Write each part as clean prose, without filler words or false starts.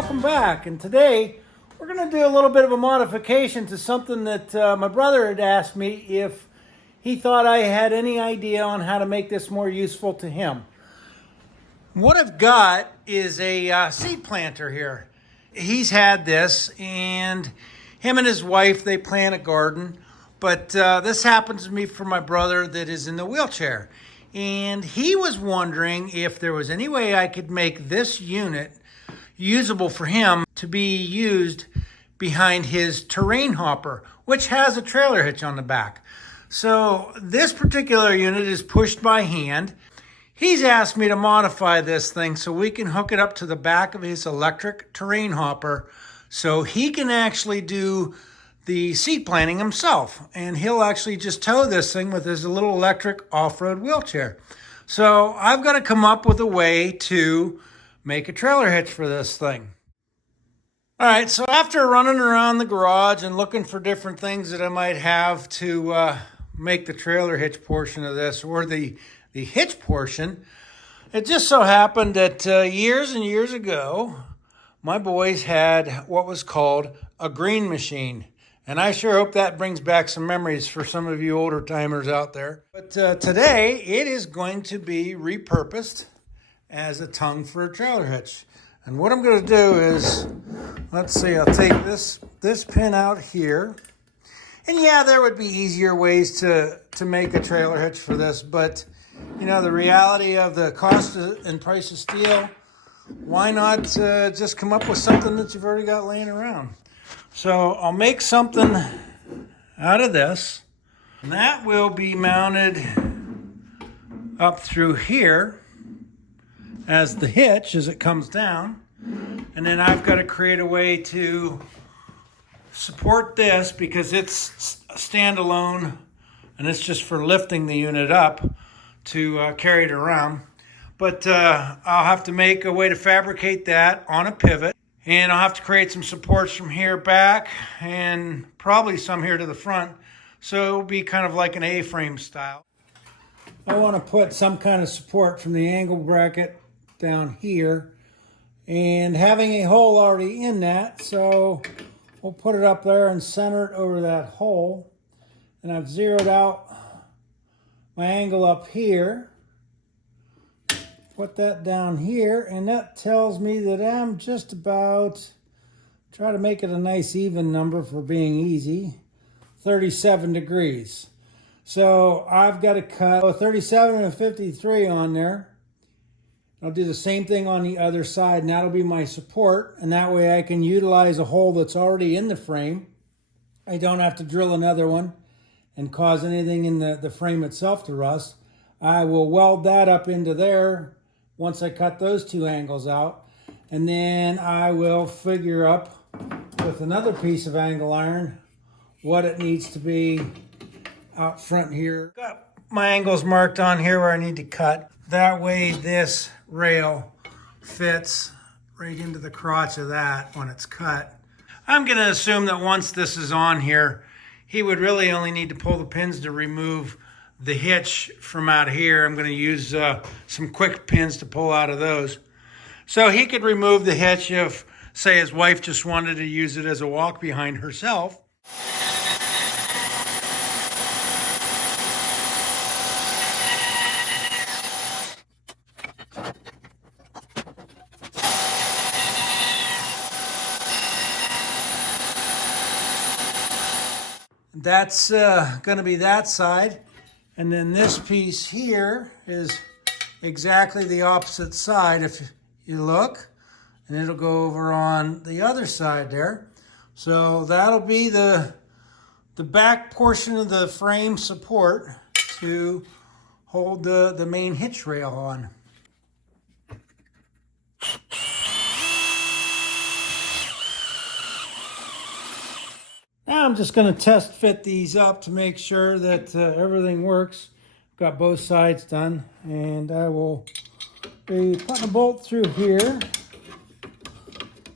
welcome back. And today we're going to do a little bit of a modification to something that my brother had asked me if he thought I had any idea on how to make this more useful to him. What I've got is a seed planter here. He's had this, and him and his wife, they plant a garden. But this happens to me for my brother that is in the wheelchair. And he was wondering if there was any way I could make this unit usable for him to be used behind his terrain hopper, which has a trailer hitch on the back. So this particular unit is pushed by hand. He's asked me to modify this thing so we can hook it up to the back of his electric terrain hopper so he can actually do the seed planting himself. And he'll actually just tow this thing with his little electric off-road wheelchair. So I've got to come up with a way to make a trailer hitch for this thing. All right, so after running around the garage and looking for different things that I might have to make the trailer hitch portion of this, or the hitch portion, it just so happened that years and years ago, my boys had what was called a green machine. And I sure hope that brings back some memories for some of you older timers out there. But today, it is going to be repurposed as a tongue for a trailer hitch. And what I'm going to do is, let's see, I'll take this pin out here. And yeah, there would be easier ways to make a trailer hitch for this, but you know, the reality of the cost and price of steel, why not just come up with something that you've already got laying around? So I'll make something out of this, and that will be mounted up through here as the hitch as it comes down. And then I've got to create a way to support this because it's standalone and it's just for lifting the unit up to carry it around. But I'll have to make a way to fabricate that on a pivot. And I'll have to create some supports from here back and probably some here to the front. So it'll be kind of like an A-frame style. I want to put some kind of support from the angle bracket down here. And having a hole already in that, so we'll put it up there and center it over that hole. And I've zeroed out my angle up here. Put that down here, and that tells me that I'm just about, try to make it a nice even number for being easy, 37 degrees. So I've got to cut a 37 and a 53 on there. I'll do the same thing on the other side, and that'll be my support, and that way I can utilize a hole that's already in the frame. I don't have to drill another one and cause anything in the frame itself to rust. I will weld that up into there once I cut those two angles out, and then I will figure up with another piece of angle iron what it needs to be out front here. Got my angles marked on here where I need to cut. That way this rail fits right into the crotch of that when it's cut. I'm going to assume that once this is on here, he would really only need to pull the pins to remove the hitch from out here. I'm going to use some quick pins to pull out of those. So he could remove the hitch if, say, his wife just wanted to use it as a walk behind herself. That's going to be that side. And then this piece here is exactly the opposite side if you look. And it'll go over on the other side there. So that'll be the back portion of the frame support to hold the main hitch rail on. Now I'm just going to test fit these up to make sure that everything works. Got both sides done, and I will be putting a bolt through here,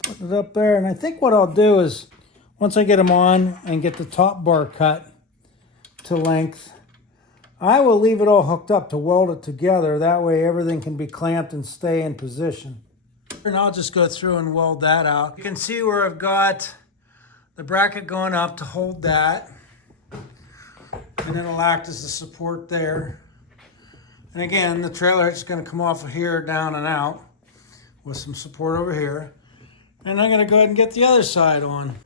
putting it up there, and I think what I'll do is once I get them on and get the top bar cut to length, I will leave it all hooked up to weld it together. That way everything can be clamped and stay in position. And I'll just go through and weld that out. You can see where I've got the bracket going up to hold that. And it'll act as the support there. And again, the trailer is going to come off of here, down and out with some support over here. And I'm going to go ahead and get the other side on.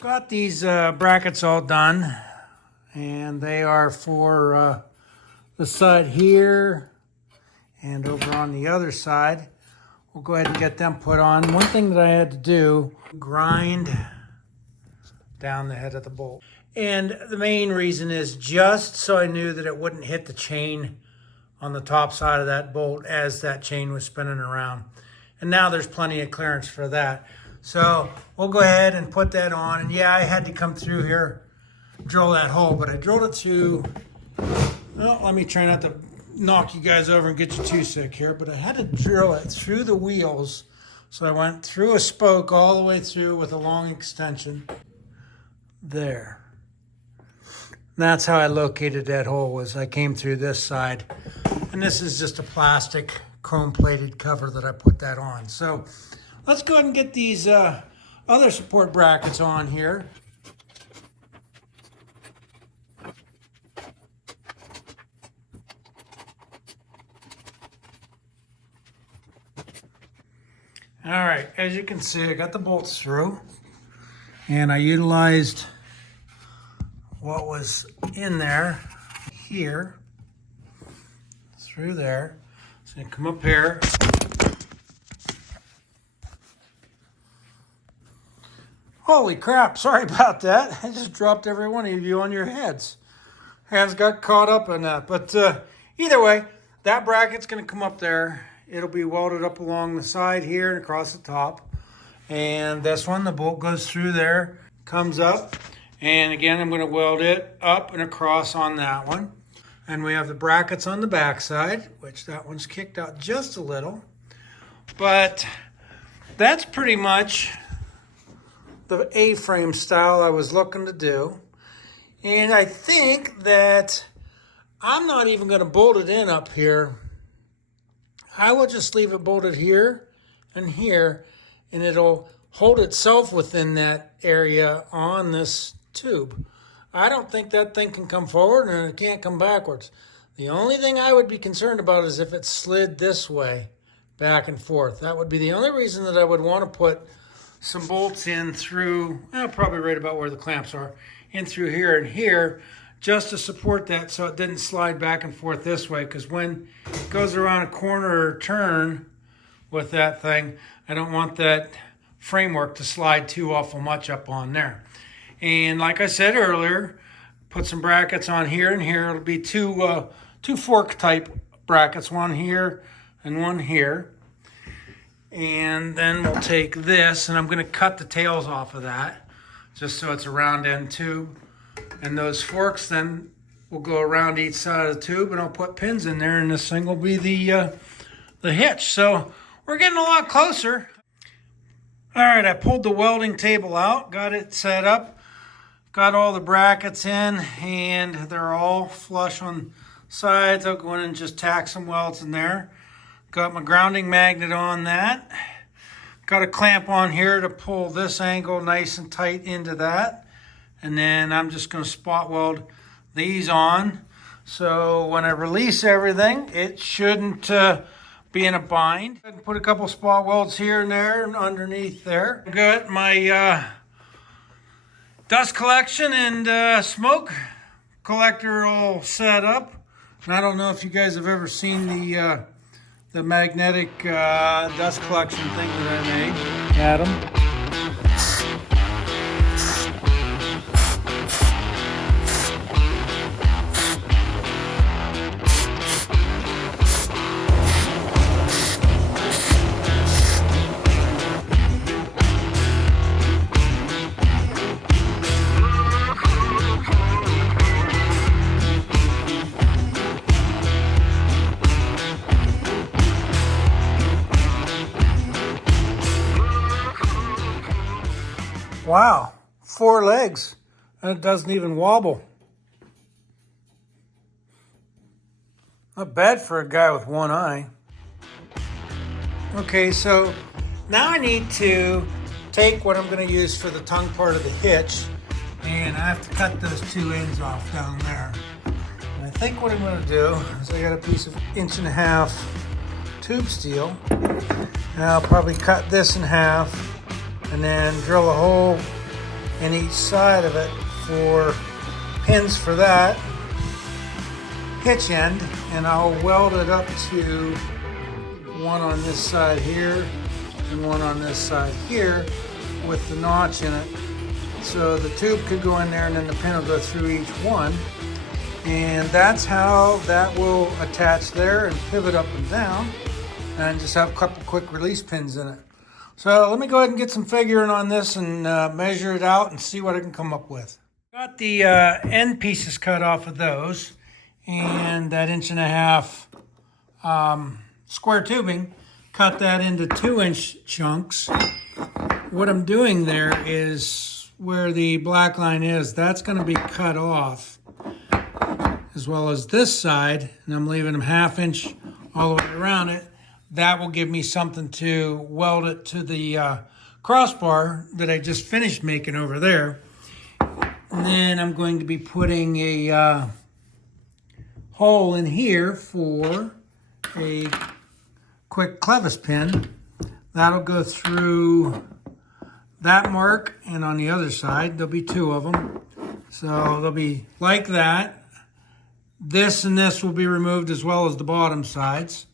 Got these brackets all done, and they are for the side here and over on the other side. We'll go ahead and get them put on. One thing that I had to do, grind down the head of the bolt. And the main reason is just so I knew that it wouldn't hit the chain on the top side of that bolt as that chain was spinning around. And now there's plenty of clearance for that. So we'll go ahead and put that on. And yeah, I had to come through here, drill that hole, but I drilled it through, well, let me try not to knock you guys over and get you too sick here, but I had to drill it through the wheels. So I went through a spoke all the way through with a long extension there. And that's how I located that hole, was I came through this side. And this is just a plastic chrome plated cover that I put that on. So let's go ahead and get these other support brackets on here. All right, as you can see, I got the bolts through, and I utilized what was in there here through there. So you come up here. Holy crap, sorry about that. I just dropped every one of you on your heads. Hands got caught up in that. But either way, that bracket's going to come up there. It'll be welded up along the side here and across the top. And this one, the bolt goes through there, comes up. And again, I'm going to weld it up and across on that one. And we have the brackets on the back side, which that one's kicked out just a little. But that's pretty much the A-frame style I was looking to do. And I think that I'm not even going to bolt it in up here. I will just leave it bolted here and here, and it'll hold itself within that area on this tube. I don't think that thing can come forward and it can't come backwards. The only thing I would be concerned about is if it slid this way, back and forth. That would be the only reason that I would want to put some bolts in through, probably right about where the clamps are, in through here and here, just to support that so it didn't slide back and forth this way, because when it goes around a corner or turn with that thing, I don't want that framework to slide too awful much up on there. And like I said earlier, put some brackets on here and here. It'll be two fork type brackets, one here and one here. And then we'll take this, and I'm going to cut the tails off of that just so it's a round end tube. And those forks then will go around each side of the tube, and I'll put pins in there, and this thing will be the hitch. So we're getting a lot closer. All right, I pulled the welding table out, got it set up, got all the brackets in, and they're all flush on sides. I'll go in and just tack some welds in there. Got my grounding magnet on that. Got a clamp on here to pull this angle nice and tight into that. And then I'm just going to spot weld these on. So when I release everything, it shouldn't be in a bind. Put a couple spot welds here and there and underneath there. Got my dust collection and smoke collector all set up. And I don't know if you guys have ever seen the magnetic dust collection thing that I made. Adam. Wow, 4 legs, and it doesn't even wobble. Not bad for a guy with one eye. Okay, so now I need to take what I'm going to use for the tongue part of the hitch, and I have to cut those two ends off down there. And I think what I'm going to do is I got a piece of 1.5 tube steel, and I'll probably cut this in half and then drill a hole in each side of it for pins for that hitch end, and I'll weld it up to one on this side here and one on this side here with the notch in it. So the tube could go in there and then the pin will go through each one. And that's how that will attach there and pivot up and down, and just have a couple quick release pins in it. So let me go ahead and get some figuring on this and measure it out and see what I can come up with. Got the end pieces cut off of those, and that 1.5 square tubing, cut that into 2-inch chunks. What I'm doing there is where the black line is, that's going to be cut off, as well as this side, and I'm leaving them 1/2 inch all the way around it. That will give me something to weld it to the crossbar that I just finished making over there. And then I'm going to be putting a hole in here for a quick clevis pin. That'll go through that mark, and on the other side there'll be 2 of them. So they'll be like that. This and this will be removed, as well as the bottom sides,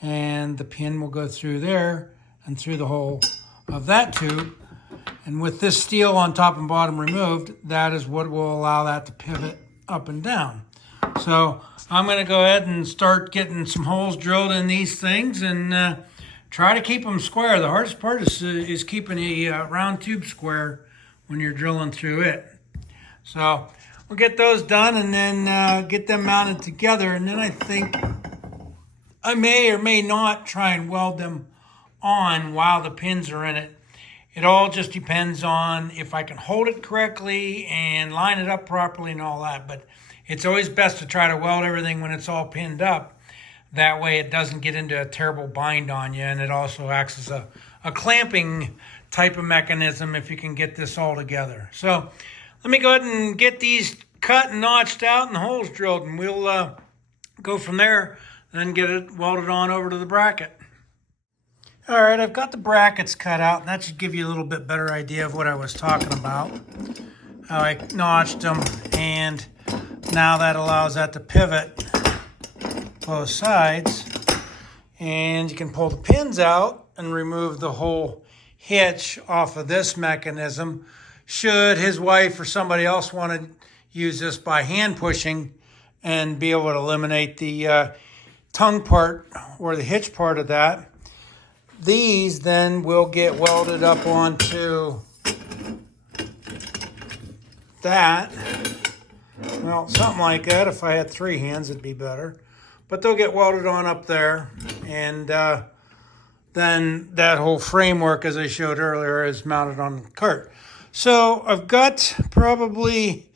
and the pin will go through there and through the hole of that tube. And with this steel on top and bottom removed, that is what will allow that to pivot up and down. So I'm going to go ahead and start getting some holes drilled in these things and try to keep them square. The hardest part is keeping a round tube square when you're drilling through it. So we'll get those done and then get them mounted together, and then I think I may or may not try and weld them on while the pins are in it. It all just depends on if I can hold it correctly and line it up properly and all that. But it's always best to try to weld everything when it's all pinned up. That way it doesn't get into a terrible bind on you, and it also acts as a clamping type of mechanism if you can get this all together. So let me go ahead and get these cut and notched out and the holes drilled, and we'll go from there, then get it welded on over to the bracket. All right, I've got the brackets cut out, and that should give you a little bit better idea of what I was talking about. How I notched them, and now that allows that to pivot both sides. And you can pull the pins out and remove the whole hitch off of this mechanism. Should his wife or somebody else want to use this by hand pushing and be able to eliminate the tongue part or the hitch part of that, these then will get welded up onto that. Well, something like that. If I had 3 hands, it'd be better. But they'll get welded on up there, and then that whole framework, as I showed earlier, is mounted on the cart. So I've got probably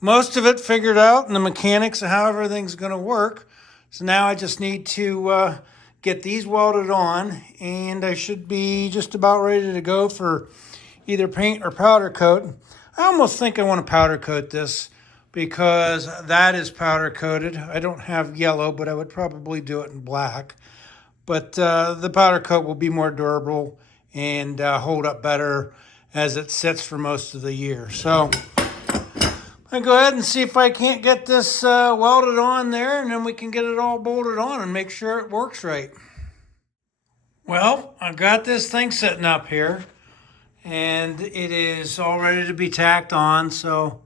most of it figured out and the mechanics of how everything's going to work. So now I just need to get these welded on, and I should be just about ready to go for either paint or powder coat. I almost think I want to powder coat this because that is powder coated. I don't have yellow, but I would probably do it in black. But the powder coat will be more durable and hold up better as it sits for most of the year. So I'll go ahead and see if I can't get this welded on there, and then we can get it all bolted on and make sure it works right. Well, I've got this thing sitting up here, and it is all ready to be tacked on. So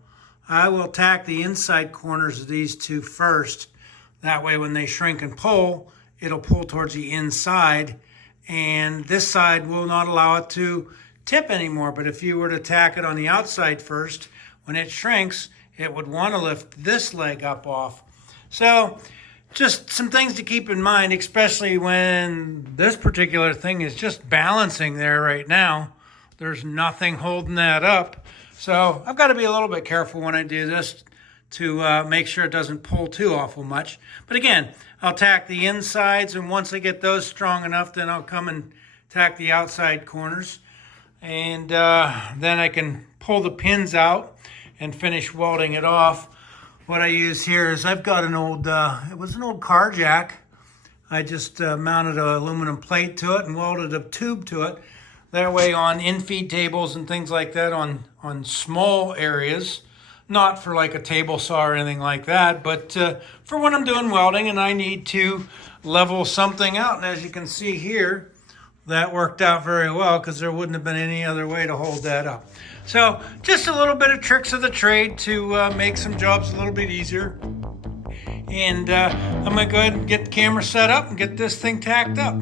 I will tack the inside corners of these two first. That way when they shrink and pull, it'll pull towards the inside, and this side will not allow it to tip anymore. But if you were to tack it on the outside first, when it shrinks, it would want to lift this leg up off. So just some things to keep in mind, especially when this particular thing is just balancing there right now. There's nothing holding that up. So I've got to be a little bit careful when I do this to make sure it doesn't pull too awful much. But again, I'll tack the insides, and once I get those strong enough, then I'll come and tack the outside corners. And then I can pull the pins out and finish welding it off. What I use here is I've got an old, it was an old car jack. I just mounted an aluminum plate to it and welded a tube to it. That way on in-feed tables and things like that on small areas, not for like a table saw or anything like that, but for when I'm doing welding and I need to level something out. And as you can see here, that worked out very well because there wouldn't have been any other way to hold that up. So just a little bit of tricks of the trade to make some jobs a little bit easier. And I'm going to go ahead and get the camera set up and get this thing tacked up.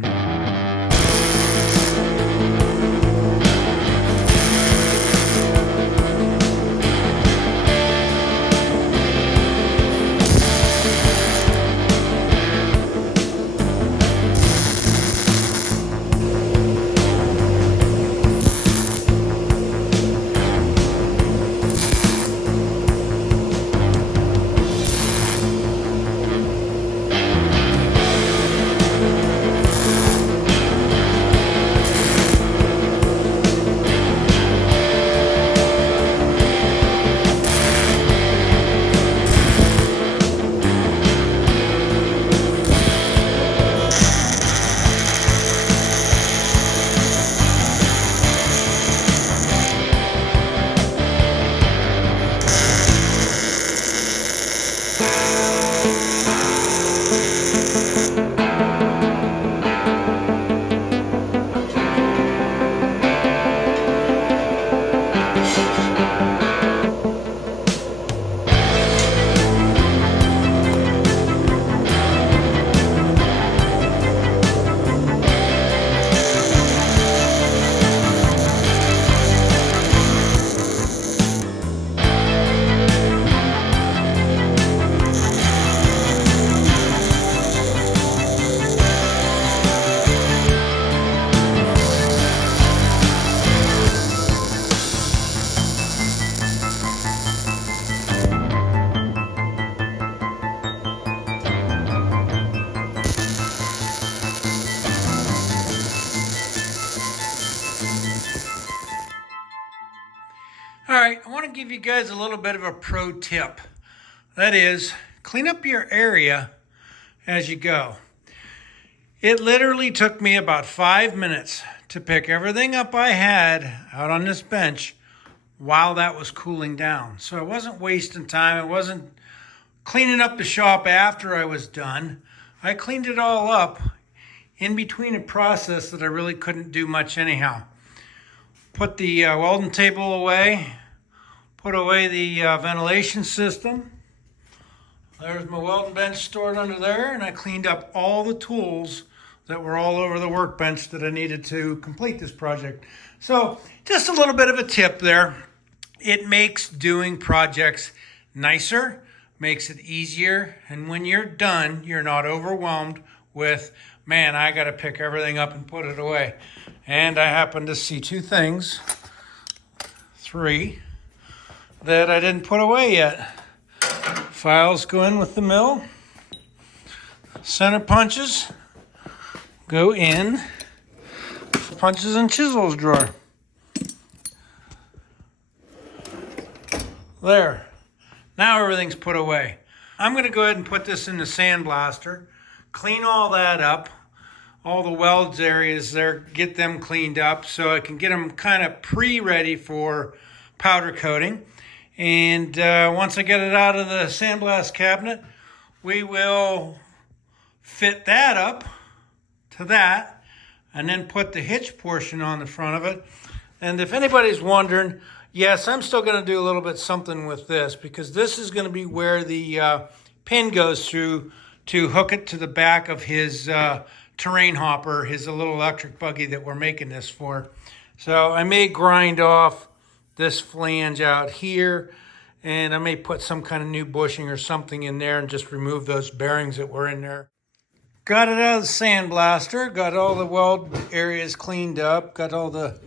All right, I want to give you guys a little bit of a pro tip. That is, clean up your area as you go. It literally took me about 5 minutes to pick everything up I had out on this bench while that was cooling down. So I wasn't wasting time. I wasn't cleaning up the shop after I was done. I cleaned it all up in between a process that I really couldn't do much anyhow. Put the welding table away, put away the ventilation system. There's my welding bench stored under there, and I cleaned up all the tools that were all over the workbench that I needed to complete this project. So just a little bit of a tip there. It makes doing projects nicer, makes it easier, and when you're done, you're not overwhelmed with, man, I got to pick everything up and put it away. And I happen to see three, that I didn't put away yet. Files go in with the mill. Center punches go in the punches and chisels drawer. There. Now everything's put away. I'm going to go ahead and put this in the sandblaster, clean all that up, all the welds areas there, get them cleaned up so I can get them kind of pre-ready for powder coating. And once I get it out of the sandblast cabinet, we will fit that up to that and then put the hitch portion on the front of it. And if anybody's wondering, yes, I'm still going to do a little bit something with this because this is going to be where the pin goes through to hook it to the back of his terrain hopper, his little electric buggy that we're making this for. So I may grind off this flange out here, and I may put some kind of new bushing or something in there and just remove those bearings that were in there. Got it out of the sandblaster, got all the weld areas cleaned up, got all the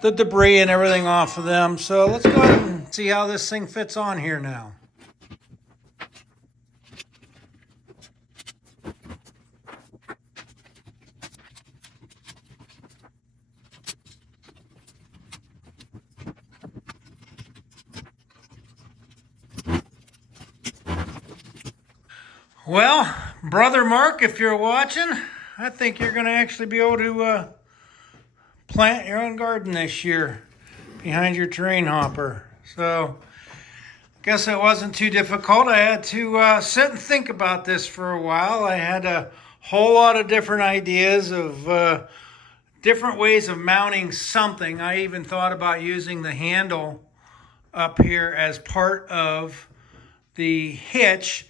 debris and everything off of them. So let's go ahead and see how this thing fits on here now. Well, Brother Mark, if you're watching, I think you're going to actually be able to plant your own garden this year behind your terrain hopper. So, I guess it wasn't too difficult. I had to sit and think about this for a while. I had a whole lot of different ideas of different ways of mounting something. I even thought about using the handle up here as part of the hitch.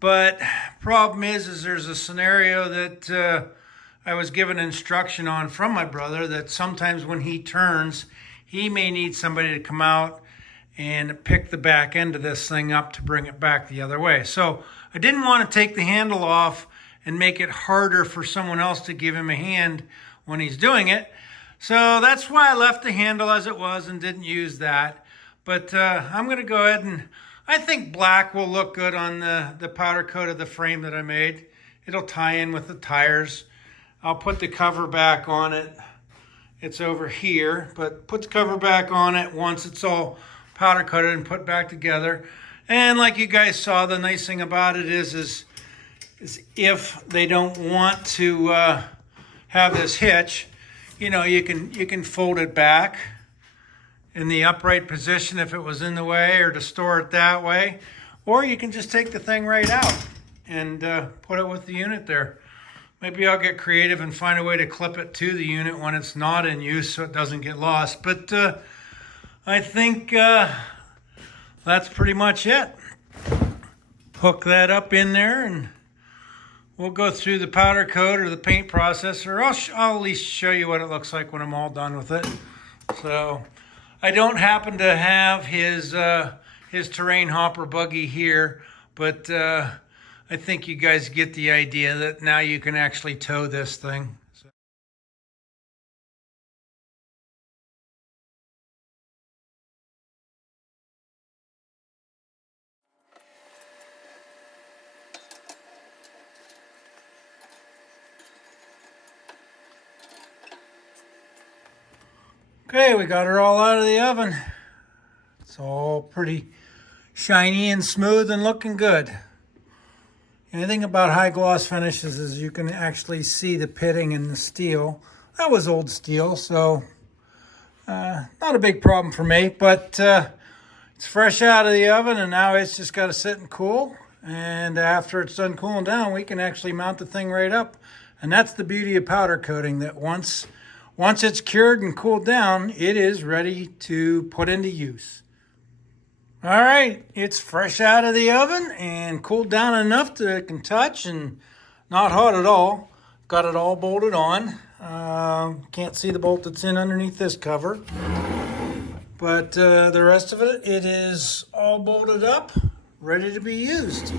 But problem is there's a scenario that I was given instruction on from my brother that sometimes when he turns, he may need somebody to come out and pick the back end of this thing up to bring it back the other way. So I didn't want to take the handle off and make it harder for someone else to give him a hand when he's doing it. So that's why I left the handle as it was and didn't use that. But I'm going to go ahead and I think black will look good on the powder coat of the frame that I made. It'll tie in with the tires. I'll put the cover back on it. It's over here, but put the cover back on it once it's all powder coated and put back together. And like you guys saw, the nice thing about it is if they don't want to have this hitch, you know, you can fold it back in the upright position if it was in the way, or to store it that way, or you can just take the thing right out and put it with the unit there. Maybe I'll get creative and find a way to clip it to the unit when it's not in use so it doesn't get lost. But I think that's pretty much it. Hook that up in there and we'll go through the powder coat or the paint process, or I'll at least show you what it looks like when I'm all done with it. So I don't happen to have his terrain hopper buggy here, but I think you guys get the idea that now you can actually tow this thing. Okay, we got her all out of the oven. It's all pretty shiny and smooth and looking good. Anything about high gloss finishes is you can actually see the pitting in the steel. That was old steel, so not a big problem for me, but it's fresh out of the oven and now it's just got to sit and cool. And after it's done cooling down, we can actually mount the thing right up. And that's the beauty of powder coating, that once it's cured and cooled down, it is ready to put into use. All right, it's fresh out of the oven and cooled down enough that it can touch and not hot at all. Got it all bolted on. Can't see the bolt that's in underneath this cover. But the rest of it, it is all bolted up, ready to be used.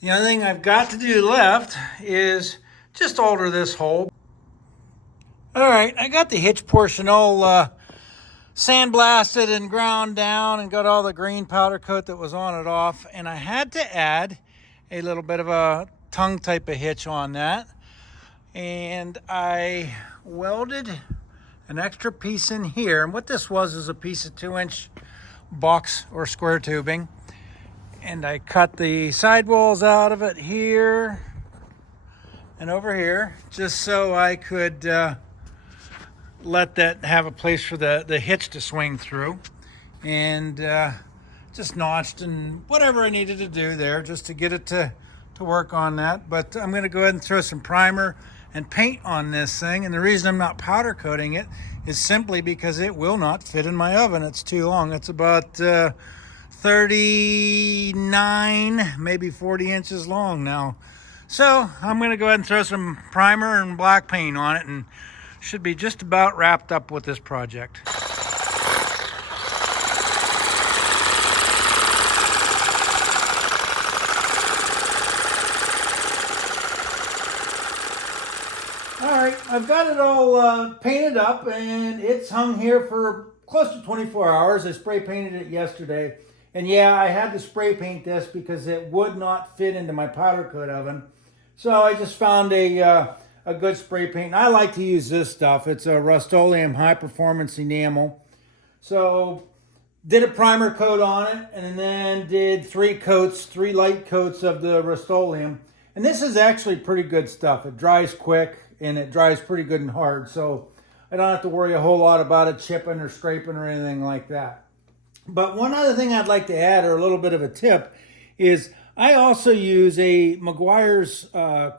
The only thing I've got to do left is just alter this hole. All right, I got the hitch portion all sandblasted and ground down and got all the green powder coat that was on it off. And I had to add a little bit of a tongue type of hitch on that. And I welded an extra piece in here. And what this was is a piece of 2-inch box or square tubing. And I cut the sidewalls out of it here and over here, just so I could let that have a place for the hitch to swing through, and just notched and whatever I needed to do there just to get it to work on that. But I'm going to go ahead and throw some primer and paint on this thing, and the reason I'm not powder coating it is simply because it will not fit in my oven. It's too long. It's about 39, maybe 40 inches long now. So I'm going to go ahead and throw some primer and black paint on it, and should be just about wrapped up with this project. All right, I've got it all painted up, and it's hung here for close to 24 hours. I spray painted it yesterday. And yeah, I had to spray paint this because it would not fit into my powder coat oven. So I just found a good spray paint. And I like to use this stuff. It's a Rust-Oleum high performance enamel. So did a primer coat on it, and then did 3 light coats of the Rust-Oleum. And this is actually pretty good stuff. It dries quick and it dries pretty good and hard, so I don't have to worry a whole lot about it chipping or scraping or anything like that. But one other thing I'd like to add, or a little bit of a tip, is I also use a Meguiar's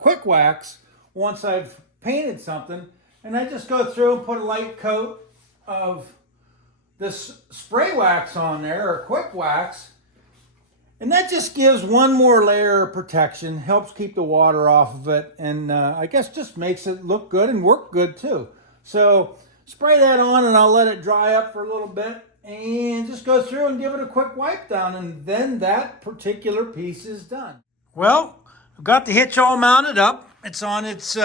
Quick Wax once I've painted something, and I just go through and put a light coat of this spray wax on there, or quick wax, and that just gives one more layer of protection, helps keep the water off of it, and I guess just makes it look good and work good too. So spray that on, and I'll let it dry up for a little bit, and just go through and give it a quick wipe down, and then that particular piece is done. Well, I've got the hitch all mounted up. It's on its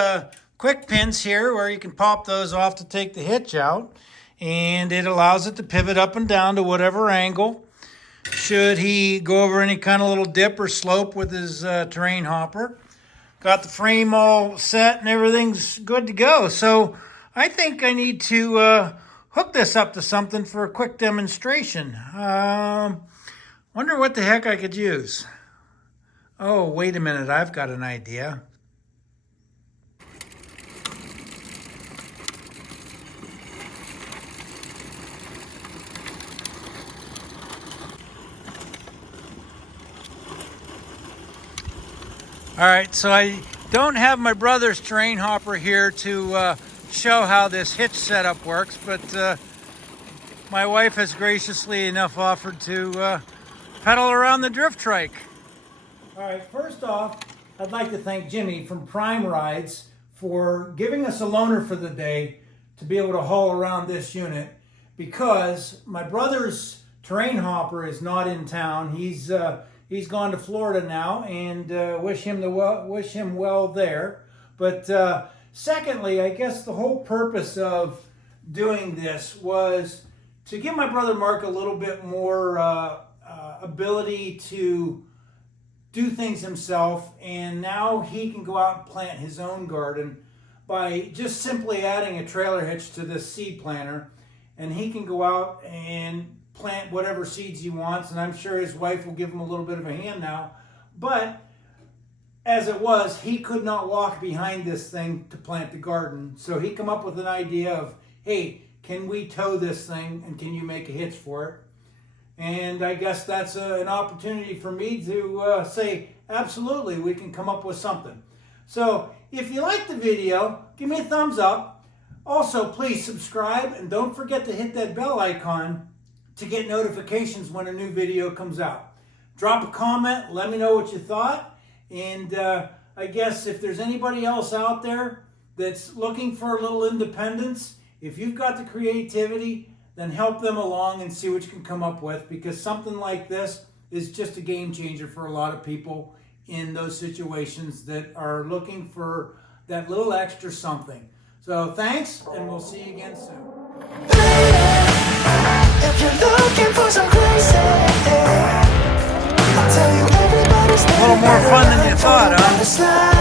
quick pins here where you can pop those off to take the hitch out, and it allows it to pivot up and down to whatever angle should he go over any kind of little dip or slope with his terrain hopper. Got the frame all set and everything's good to go. So I think I need to hook this up to something for a quick demonstration. Wonder what the heck I could use. Oh, wait a minute, I've got an idea. All right, so I don't have my brother's terrain hopper here to show how this hitch setup works, but my wife has graciously enough offered to pedal around the drift trike. All right, first off, I'd like to thank Jimmy from Prime Rides for giving us a loaner for the day to be able to haul around this unit, because my brother's terrain hopper is not in town. He's gone to Florida now, and wish him well there. But secondly, I guess the whole purpose of doing this was to give my brother Mark a little bit more ability to do things himself, and now he can go out and plant his own garden by just simply adding a trailer hitch to this seed planter, and he can go out and plant whatever seeds he wants, and I'm sure his wife will give him a little bit of a hand now. But as it was, he could not walk behind this thing to plant the garden, so he come up with an idea of, hey, can we tow this thing, and can you make a hitch for it? And I guess that's an opportunity for me to say, absolutely, we can come up with something. So if you like the video, give me a thumbs up. Also, please subscribe, and don't forget to hit that bell icon to get notifications when a new video comes out. Drop a comment, let me know what you thought, and I guess if there's anybody else out there that's looking for a little independence, if you've got the creativity, then help them along and see what you can come up with, because something like this is just a game changer for a lot of people in those situations that are looking for that little extra something. So thanks, and we'll see you again soon. If you're looking for some crazy, I'll tell you everybody's a little more fun than you thought, huh?